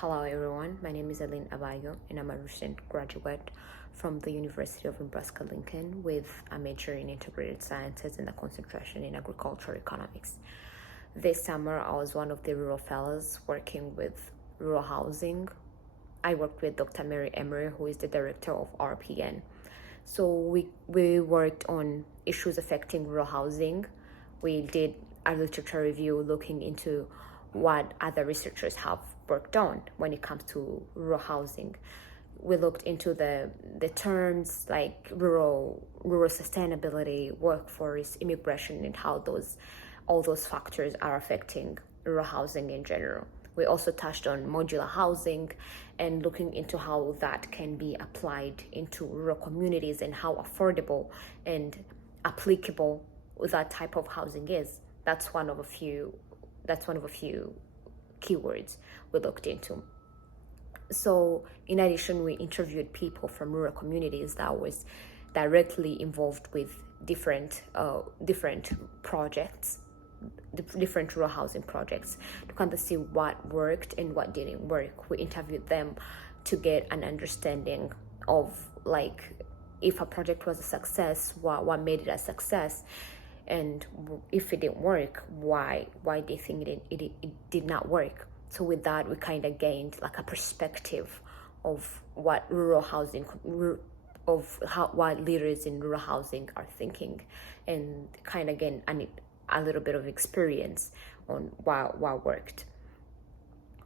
Hello everyone, my name is Aline Abayo and I'm a recent graduate from the University of Nebraska-Lincoln with a major in integrated sciences and a concentration in agricultural economics. This summer I was one of the rural fellows working with rural housing. I worked with Dr. Mary Emery, who is the director of RPN. So we worked on issues affecting rural housing. We did a literature review looking into what other researchers have worked on when it comes to rural housing. We looked into the terms like rural sustainability, workforce, immigration, and how all those factors are affecting rural housing in general. We also touched on modular housing and looking into how that can be applied into rural communities and how affordable and applicable that type of housing is. That's one of a few keywords we looked into. So in addition, we interviewed people from rural communities that was directly involved with different projects, different rural housing projects, to kind of see what worked and what didn't work. We interviewed them to get an understanding of, like, if a project was a success, what made it a success, and if it didn't work, why they think it did not work. So with that, we kind of gained like a perspective of what what leaders in rural housing are thinking, and kind of gain a little bit of experience on what worked.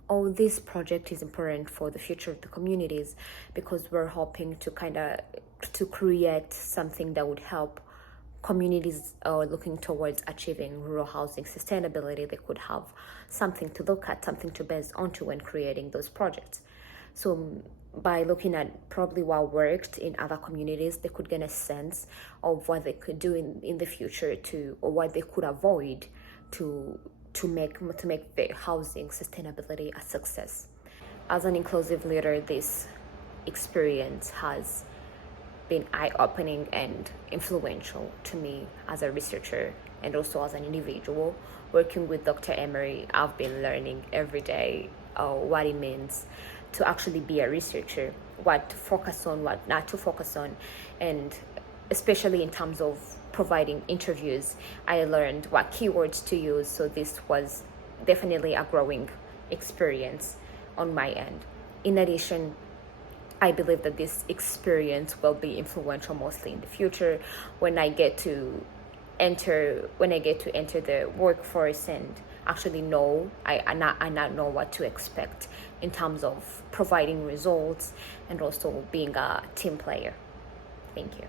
All this project is important for the future of the communities because we're hoping to create something that would help communities looking towards achieving rural housing sustainability. They could have something to look at, something to base onto when creating those projects. So by looking at probably what worked in other communities, they could get a sense of what they could do in the future or what they could avoid to make the housing sustainability a success. As an inclusive leader, this experience has been eye-opening and influential to me as a researcher and also as an individual. Working with Dr. Emery, I've been learning every day what it means to actually be a researcher, what to focus on, what not to focus on, and especially in terms of providing interviews, I learned what keywords to use. So this was definitely a growing experience on my end. In addition, I believe that this experience will be influential mostly in the future when I get to enter the workforce and actually know I not know what to expect in terms of providing results and also being a team player. Thank you.